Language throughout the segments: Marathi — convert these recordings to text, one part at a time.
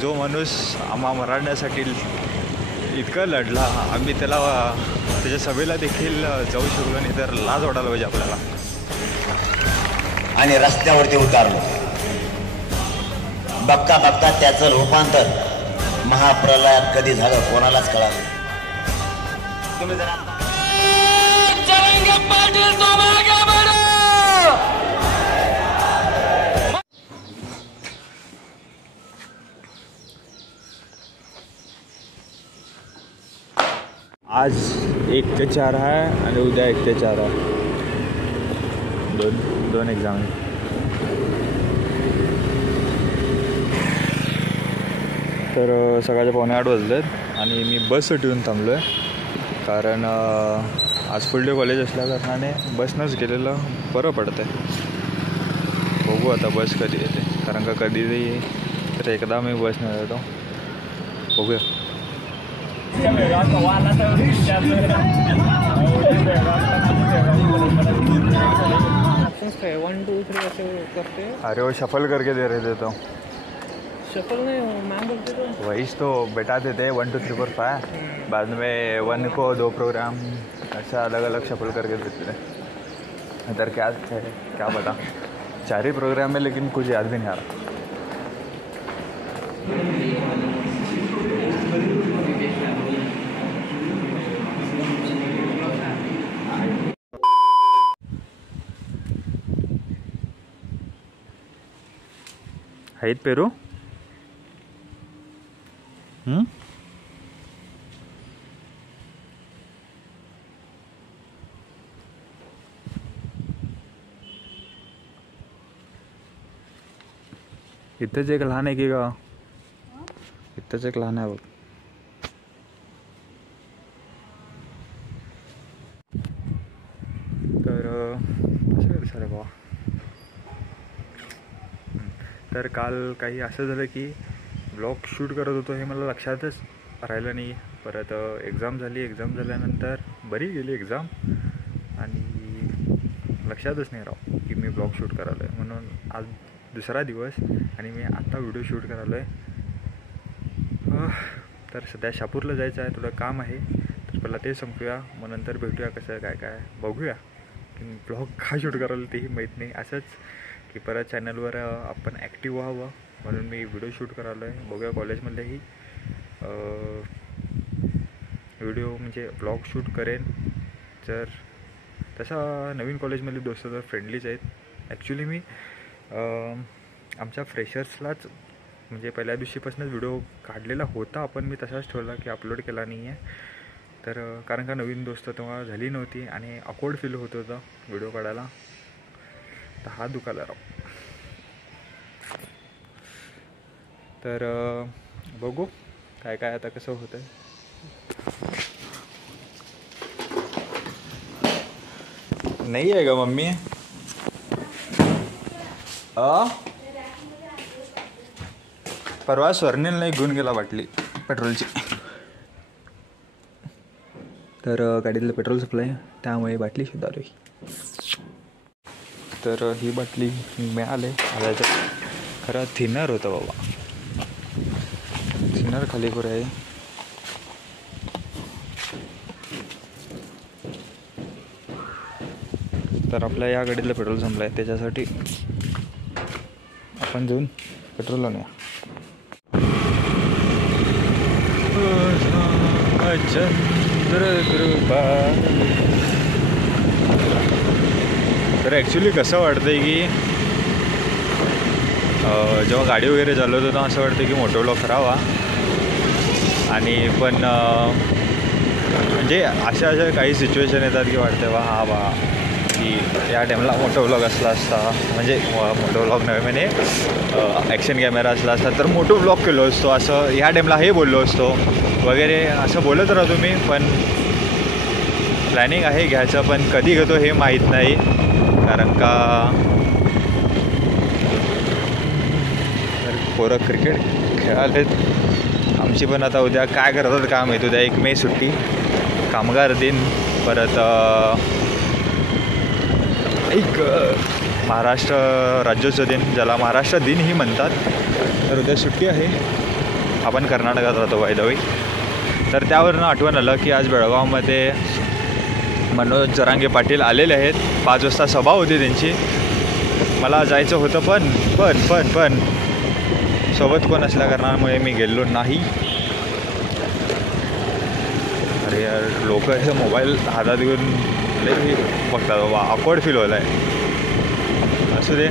जो माणूस आम्हा मराठ्यासाठी इतकं लढला, आम्ही त्याच्या सभेला देखील जाऊ शकलो नाही, तर लाज वाटायला पाहिजे आपल्याला. आणि रस्त्यावरती उतारलो. बघता बघता त्याचं रूपांतर महाप्रलयात कधी झालं कोणालाच कळालं. तुम्ही जरा आज 1 ते 4 आहे आणि उद्या 1 ते 4 आहे. दोन एक्झाम आहे. तर सकाळचे 7:45 वाजलेत आणि मी बससाठी येऊन थांबलो आहे, कारण आज फुल डे कॉलेज असल्या कारणाने बसनंच गेलेलं बरं पडतं आहे. बघू आता बस कधी येते, कारण का कधी तर एकदा मी बसनं येतो. बघूया. अरे वो शफल करके दे रहे थे तो शफल नहीं, मैम बोलते तो वही तो बैठाते थे 1 2 3 4 5, बाद में 1 को 2 प्रोग्राम ऐसा अलग अलग शफल करके देते थे. इधर क्या है क्या पता, 4 ही प्रोग्राम है लेकिन कुछ याद भी नहीं आ रहा. आहेत पेरू. इथंच एक लहान आहे की का? इथंच एक लहान आहे बघ. तर असं सर बाबा. तर काल काही असं झालं की ब्लॉग शूट करत होतो, हे मला लक्षातच राहिलं नाही. परत एक्झाम झाल्यानंतर बरी गेली एक्झाम आणि लक्षातच नाही राव की मी ब्लॉग शूट करायला आहे. म्हणून आज दुसरा दिवस आणि मी आत्ता व्हिडिओ शूट करायला आहे. तर सध्या शहापूरला जायचं आहे, थोडं काम आहे, तर पहिला ते संपूया, मग नंतर भेटूया. कसं काय बघूया. की ब्लॉग का शूट करायला तेही माहीत नाही. असंच की परत चॅनलवर आपण ॲक्टिव्ह व्हावं म्हणून मी व्हिडिओ शूट करायला आहे. बघूया कॉलेजमधलेही व्हिडिओ म्हणजे ब्लॉग शूट करेन. जर तसा नवीन कॉलेजमधले दोस्त तर फ्रेंडलीच आहेत. ॲक्च्युली मी आमच्या फ्रेशर्सलाच म्हणजे पहिल्या दिवशीपासूनच व्हिडिओ काढलेला होता, पण मी तसाच ठेवला की अपलोड केला नाही आहे. तर कारण का नवीन दोस्त तेव्हा झाली नव्हती आणि ऑकवर्ड फील होत होतं व्हिडिओ काढायला. तर हात दुखायला राव. तर बघू काय आता कसं होतं आहे. नाही आहे का मम्मी? परवा स्वर्णिल नाही घेऊन गेला बाटली पेट्रोलची. तर गाडीतलं पेट्रोल सप्लाय त्यामुळे बाटली सुद्धा आली. तर ही बाटली मिळाली. खरं थिनर होतं बाबा, थिनर खाली करू आहे. तर आपल्या या गाडीतलं पेट्रोल संपलं आहे, त्याच्यासाठी आपण जाऊन पेट्रोल लावूया. तर ॲक्च्युली कसं वाटतं आहे की जेव्हा गाडी वगैरे चालवतो तेव्हा असं वाटतं की मोठा व्लॉग करावा, आणि पण म्हणजे अशा काही सिच्युएशन येतात की वाटतं बा की या टाईमला मोठा व्लॉग असला असता, म्हणजे मोठा व्लॉग नव्हे म्हणजे ॲक्शन कॅमेरा असला असता तर मोठं व्लॉग केलो असतो, असं ह्या टाईमला हे बोललो असतो वगैरे असं बोलत राहतो मी. पण प्लॅनिंग आहे घ्यायचं, पण कधी घेतो हे माहीत नाही, कारण का पोरं क्रिकेट खेळालेत. आमची पण आता उद्या काय करतात काम आहे. उद्या 1 मे सुट्टी, कामगार दिन, परत एक महाराष्ट्र राज्योत्सव दिन, ज्याला महाराष्ट्र दिनही म्हणतात. तर उद्या सुट्टी आहे आपण कर्नाटकात राहतो बाय द वे. तर त्यावरनं आठवण आलं की आज बेळगावमध्ये मनोज जरांगे पाटील आलेले आहेत. 5 वाजता सभा होती त्यांची. मला जायचं होतं पण सोबत कोण असल्या कारणामुळे मी गेलो नाही. अरे यार, लोक हे मोबाईल हातात घेऊन लई बघतात बाबा, ऑकवर्ड फील होत आहे. असू दे.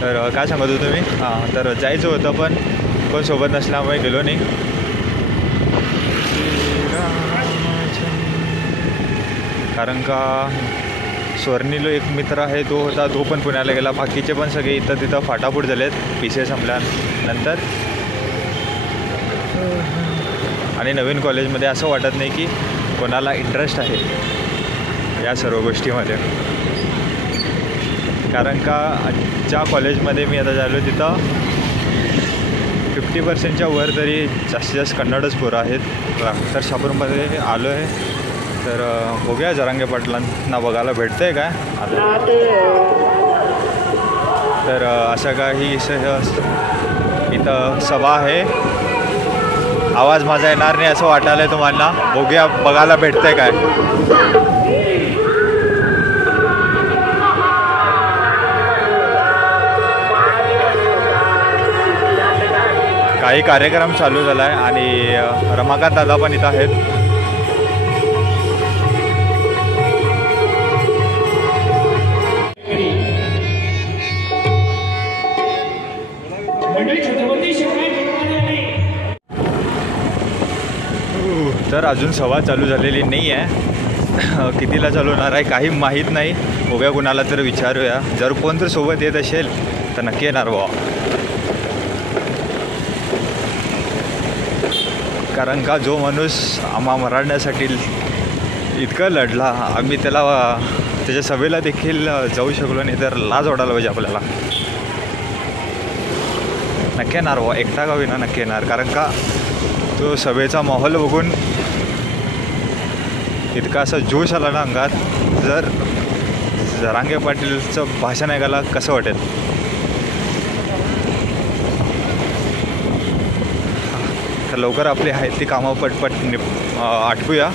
तर काय सांगत होतो मी? हां, तर जायचं होतं पण कोण सोबत नसल्यामुळे गेलो नाही. कारण का स्वर्णीलो एक मित्र आहे, तो होता, तो पण पुण्याला गेला. बाकीचे पण सगळे इथं तिथं फाटाफूट झालेत PCA संपल्यानंतर. आणि नवीन कॉलेजमध्ये असं वाटत नाही की कोणाला इंटरेस्ट आहे या सर्व गोष्टीमध्ये. कारण का ज्या कॉलेजमध्ये मी आता झालो तिथं 50%च्या वर तरी जास्तीत जास्त कन्नडच पोरं आहेत. तर शहापूरमध्ये आलो आहे. तर बघूया जरांगे पाटलांना बघायला भेटतं आहे काय आता. तर असं काही इथं सभा आहे. आवाज माझा येणार नाही असं वाटायला आहे तुम्हाला. बघूया बघायला भेटतं आहे काय. काही कार्यक्रम चालू झाला आहे आणि रमाकांत दादा पण इथं आहेत. तर अजून सभा चालू झालेली नाही आहे. कितीला चालू होणार आहे काही माहीत नाही. बघूया कुणाला तर विचारूया. जर कोण तर सोबत येत असेल तर नक्की येणार बुवा. कारण का जो माणूस आम्हा मराठ्यासाठी इतकं लढला, आम्ही त्याच्या सभेला देखील जाऊ शकलो नाही तर लाज वाटायला पाहिजे आपल्याला. नक्की येणार बुवा, एकटा का होईना नक्की येणार. कारण का तो सभेचा माहोल बघून इतका असा जोश आला ना अंगात. जर जरांगे पाटीलचं भाषण ऐकायला कसं वाटेल. तर लवकर आपली आहेत ती कामं पटपट आटपूया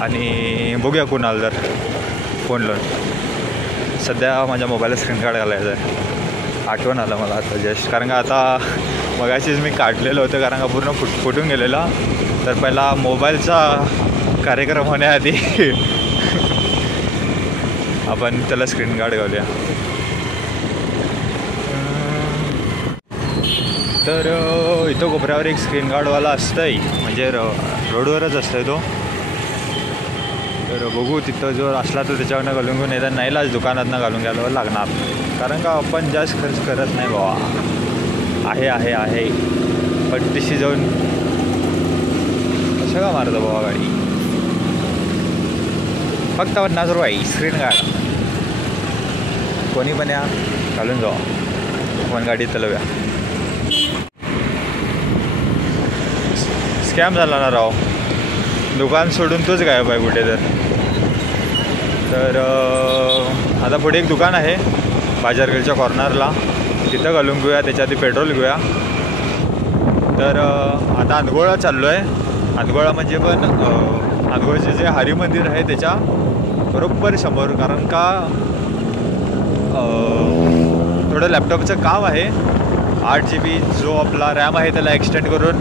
आणि बघूया कोणाला जर फोन लावून. सध्या माझ्या मोबाईलला स्क्रीन कार्ड घालायचं आहे. आठवण आलं मला आता जस्ट. कारण का आता मगाशीच मी काढलेलं होतं कारण का पूर्ण फुटून गेलेला. तर पहिला मोबाईलचा कार्यक्रम होण्याआधी आपण त्याला स्क्रीन गार्ड घालूया. तर इथं कोपऱ्यावर एक स्क्रीन गार्डवाला असतंय, म्हणजे रोडवरच असतंय तो. तर बघू तिथं जर असला तर त्याच्यावरनं घालून घेऊन येतात. नाहीलाच दुकानातनं घालून घ्यायला लागणार. कारण का आपण जास्त खर्च करत नाही बाबा. आहे पण तिशी जाऊन कसं का मारतं बाबा गाडी. फक्त 50 रुपये स्क्रीन गार्ड. कोणी पण या घालून जावा आपण गाडीत चलवूया. स्कॅम झाला ना राव. दुकान सोडून तोच गायब आहे कुठे तर आता पुढे एक दुकान आहे बाजारगडच्या कॉर्नरला. तिथं घालून घेऊया. त्याच्या आधी पेट्रोल घेऊया. तर आता अंधगोळा चाललो आहे. अंधगोळा म्हणजे पण अंधगोळचे जे हरी मंदिर आहे त्याच्या बरोबर समोर. कारण का थोडं लॅपटॉपचं काम आहे. 8 GB जो आपला रॅम आहे त्याला एक्सटेंड करून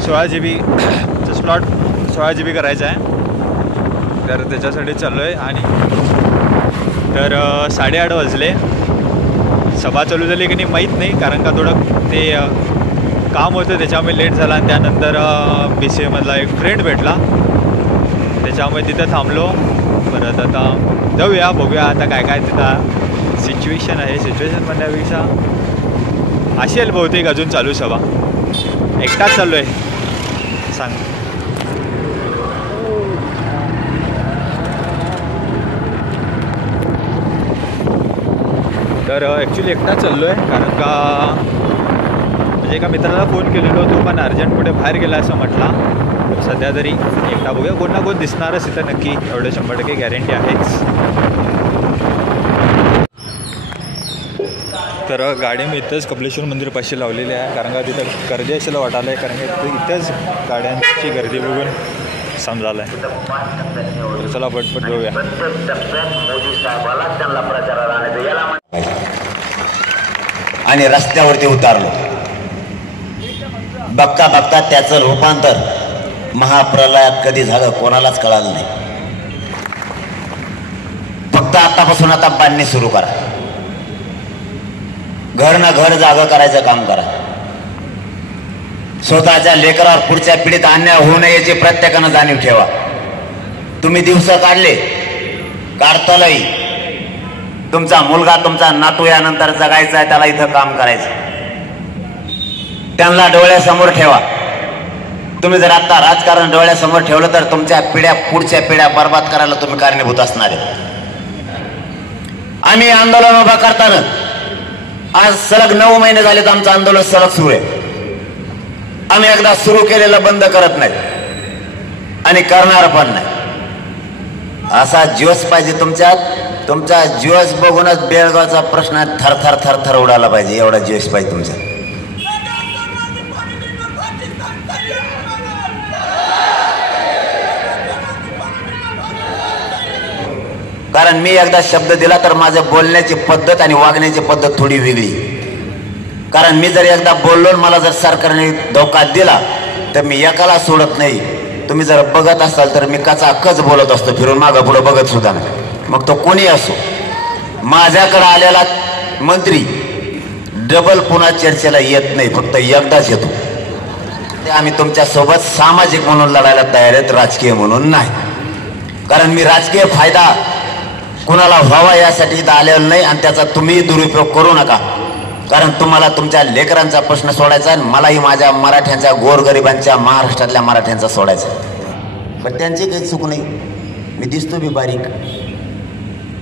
16 GBचं स्लॉट 16 GB करायचा आहे. तर त्याच्यासाठी चाललो आहे. आणि तर 8:30 वाजले. सभा चालू झाली की नाही माहीत नाही. कारण का थोडं ते काम होतं त्याच्यामुळे लेट झाला. आणि त्यानंतर BCAमधला एक फ्रेंड भेटला त्याच्यामुळे तिथं थांबलो. परत आता जाऊया बघूया आता काय काय तिथं सिच्युएशन आहे. सिच्युएशन म्हणण्यापेक्षा असेल बहुतेक अजून चालू सभा. एकटाच चाललो आहे सांग. तर ॲक्च्युली एकटाच चाललो आहे. कारण का म्हणजे एका मित्राला फोन केलेलो. तो पण अर्जंट पुढे बाहेर गेला असं म्हटला. तर सध्या तरी एकटा बघूया. कोण ना कोण दिसणारच इथं नक्की. एवढं 100% गॅरंटी आहेच. तर गाडी मी इथंच कपिलेश्वर मंदिरपाशी लावलेली आहे, कारण का तिथं गर्दी असायला वाटायला आहे, कारण का इथंच गाड्यांची गर्दी बघून समजायला आहे. तर चला पटपट जाऊया. आणि रस्त्यावरती उतारलो. बघता बघता त्याचं रूपांतर महाप्रलयात कधी झालं कोणालाच कळालं नाही. फक्त आतापासून आता बांधणी सुरू करा. घर ना घर जागं करायचं काम करा. स्वतःच्या लेकरावर पुढच्या पिढीत अन्याय होऊ नये याची प्रत्येकानं जाणीव ठेवा. तुम्ही दिवस काढले, काढतालही. तुमचा मुलगा तुमचा नातू यानंतर जगायचा आहे, त्याला इथं काम करायचं. त्यांना डोळ्यासमोर ठेवा. तुम्ही जर आता राजकारण डोळ्यासमोर ठेवलं तर तुमच्या पिढ्या पुढच्या पिढ्या बर्बाद करायला तुम्ही कारणीभूत असणार आहे. आम्ही आंदोलन उभा करताना आज सलग 9 महिने झालेत आमचं आंदोलन सलग सुरू आहे. आम्ही एकदा सुरू केलेलं बंद करत नाही आणि करणार पण नाही. असा जोश पाहिजे तुमच्यात. तुमचा जोश बघूनच बेळगावचा प्रश्न थरथर थरथर उडाला पाहिजे, एवढा जोश पाहिजे तुमचा. कारण मी एकदा शब्द दिला तर माझ्या बोलण्याची पद्धत आणि वागण्याची पद्धत थोडी वेगळी. कारण मी जर एकदा बोललो, मला जर सरकारने धोका दिला तर मी एकाला सोडत नाही. तुम्ही जर बघत असाल तर मी कच बोलत असतो, फिरून मागं पुढं बघत सुद्धा नाही. मग तो कोणी असो. माझ्याकडे आलेला मंत्री डबल पुन्हा चर्चेला येत नाही, फक्त एकदाच येतो. ते आम्ही तुमच्या सोबत सामाजिक म्हणून लढायला तयार आहेत, राजकीय म्हणून नाही. कारण मी राजकीय फायदा कुणाला व्हावा यासाठी इथं आलेलं नाही आणि त्याचा तुम्ही दुरुपयोग करू नका. कारण तुम्हाला तुमच्या लेकरांचा प्रश्न सोडायचा आहे, मलाही माझ्या मराठ्यांच्या गोरगरिबांच्या महाराष्ट्रातल्या मराठ्यांचा सोडायचा. पण त्यांची काही चूक नाही. मी दिसतो बी बारीक,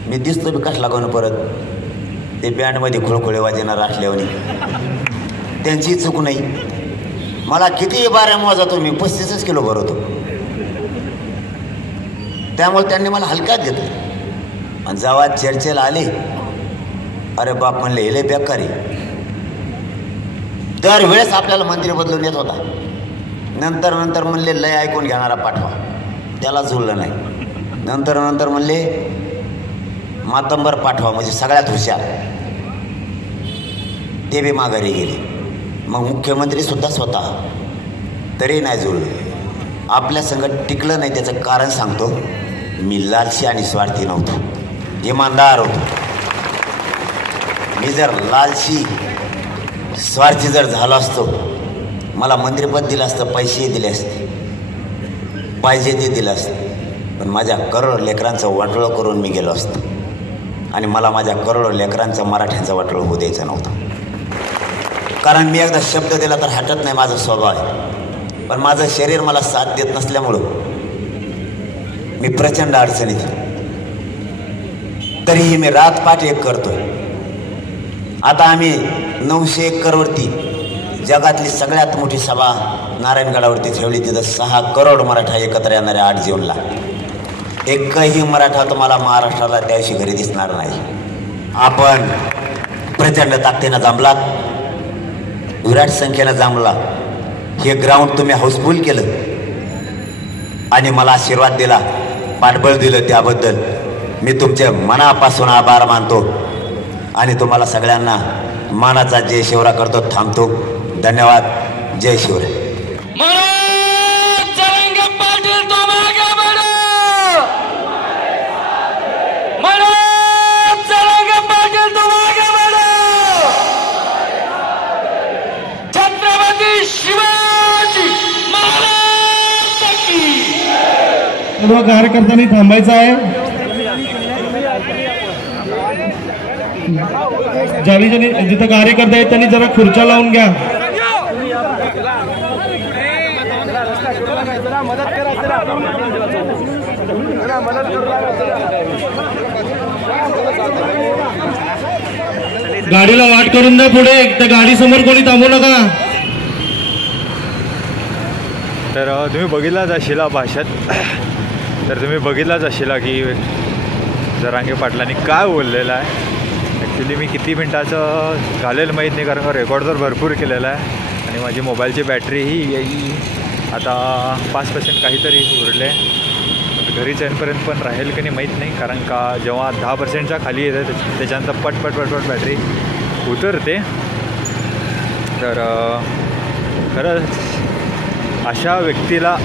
मी दिसतो बी कसला लागून परत ते बँडमध्ये खुळखुळे वाजेणार असल्यावर. त्यांची चूक नाही. मला किती बाऱ्या मोजातो मी, 35 किलो भरवतो. त्यामुळे त्यांनी मला हलक्यात घेतलं. आणि जेव्हा चर्चेला आले, अरे बाप म्हणले हे लय बेकार आहे. दरवेळेस आपल्याला मंत्री बदलून येत होता. नंतर म्हणले लय ऐकून घेणारा पाठवा, त्याला जुळलं नाही. नंतर म्हणले मातंबर पाठवा, म्हणजे सगळ्यात हुशार, ते बी माघारी गेले. मग मुख्यमंत्री सुद्धा स्वतः, तरी नाही जुळलं. आपल्या संगत टिकलं नाही. त्याचं कारण सांगतो. मी लालशी आणि स्वार्थी नव्हतो, इमानदार होतो. मी जर लालशी स्वार्थी जर झालो असतो, मला मंत्रिपद दिलं असतं, पैसेही दिले असते, पाहिजे ते दिलं असतं. पण माझ्या करोड लेकरांचं वाटोळं करून मी गेलो असतो. आणि मला माझ्या करोड लेकरांचं मराठ्यांचं वाटोळं होऊ द्यायचं नव्हतं. कारण मी एकदा शब्द दिला तर हटत नाही, माझा स्वभाव आहे. पण माझं शरीर मला साथ देत नसल्यामुळं मी प्रचंड अडचणीत. तरीही मी रातपाठ एक करतोय. आता आम्ही 900 एकरवरती जगातली सगळ्यात मोठी सभा नारायणगडावरती ठेवली. तिथं 6 करोड मराठा एकत्र येणारे 8 जूनला. एकही मराठा तुम्हाला महाराष्ट्राला त्याविषयी घरी दिसणार नाही. आपण प्रचंड ताकदीनं जमलात, विराट संख्येनं जमला. हे ग्राउंड तुम्ही हाऊसफुल केलं आणि मला आशीर्वाद दिला, पाठबळ दिलं, त्याबद्दल मी तुमचे मनापासून आभार मानतो. आणि तुम्हाला सगळ्यांना मानाचा जय शिवराय करतो. थांबतो. धन्यवाद. जय शिवराय. सर्व कार्यकर्त्यांनी थांबायचं आहे. ज्यांनी जिथं कार्यकर्ते आहेत त्यांनी जरा खुर्च्या लावून घ्या. गाडीला वाट करून द्या पुढे. त्या गाडी समोर कोणी थांबू नका. तर तुम्ही बघितलाच अशिला भाषेत, तर तुम्ही बघितलाच अशिला की जरांगे पाटलांनी काय बोललेलं आहे. ॲक्च्युली मी किती मिनटाचं घालेल माहीत नाही, कारण का रेकॉर्ड तर भरपूर केलेला आहे आणि माझी मोबाईलची बॅटरीही आता 5% काहीतरी उरले. घरी जाईपर्यंत पण राहील की नाही माहीत नाही, कारण का जेव्हा 10%च्या खाली येते त्याच्यानंतर पटपट बॅटरी उतरते. तर खरंच अशा व्यक्तीला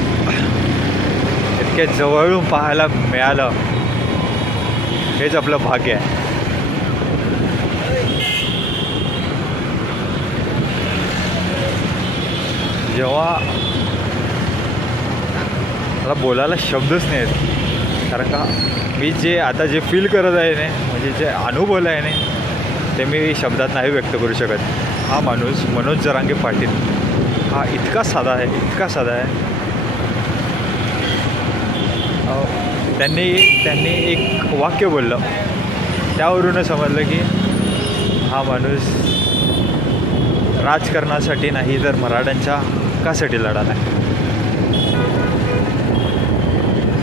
इतके जवळून पाहायला मिळालं हेच आपलं भाग्य आहे. जेव्हा मला बोलायला शब्दच नाही आहेत, कारण का मी आता जे फील करत आहे ना, म्हणजे जे अनुभवलं आहे ना, ते मी शब्दात नाही व्यक्त करू शकत. हा माणूस मनोज जरांगे पाटील हा इतका साधा आहे. त्यांनी एक वाक्य बोललं, त्यावरूनच समजलं की हा माणूस राजकारणासाठी नाही तर मराठ्यांच्या हक्कासाठी लढाला आहे.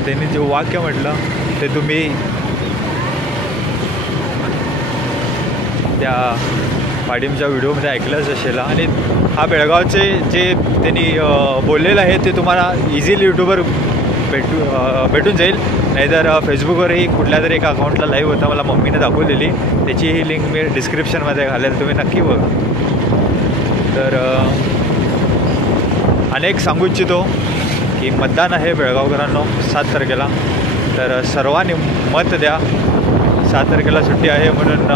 त्यांनी जे वाक्य म्हटलं ते तुम्ही त्या पाडीमच्या व्हिडिओमध्ये ऐकलंच असेल. आणि हा बेळगावचे जे त्यांनी बोललेलं आहे ते तुम्हाला इझिली यूट्यूबवर भेटून जाईल, नाहीतर फेसबुकवरही कुठल्या तरी एका अकाउंटला लाईव्ह होता, मला मम्मीने दाखवलेली, त्याचीही लिंक मी डिस्क्रिप्शनमध्ये घालेल, तुम्ही नक्की बघा. तर अनेक सांगू इच्छितो की मतदान आहे बेळगावकरांनो 7 तारखेला, तर सर्वांनी मत द्या. 7 तारखेला सुट्टी आहे म्हणून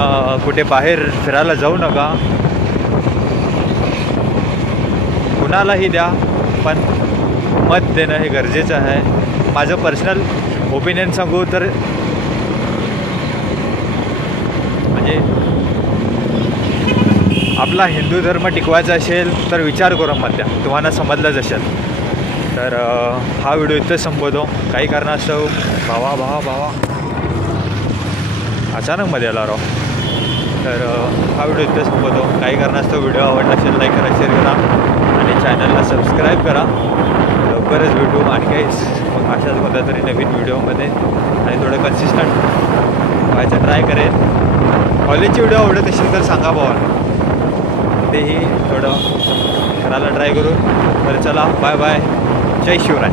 कुठे बाहेर फिरायला जाऊ नका, कुणालाही द्या, पण मत देणं हे गरजेचं आहे. माझं पर्सनल ओपिनियन सांगू तर म्हणजे आपला हिंदू धर्म टिकवायचा असेल तर विचार करून मत द्या, तुम्हाला समजलंच असेल. तर हा व्हिडिओ इथंच संपवतो. काही कारणास्तव भावा अचानक मध्ये आला राव. तर हा व्हिडिओ इथंच संपवतो. काही कारणास्तव व्हिडिओ आवडला असेल लाईक करा, शेअर करा आणि चॅनलला सबस्क्राईब करा. लवकरच भेटू आणि काही मग अशाच कोणत्या तरी नवीन व्हिडिओमध्ये, आणि थोडं कन्सिस्टंट व्हायचं ट्राय करेन. कॉलेजची व्हिडिओ आवडत असेल तर सांगा भावाला, तेही थोडं करायला ट्राय करू. तर चला, बाय बाय, जय शिवराय.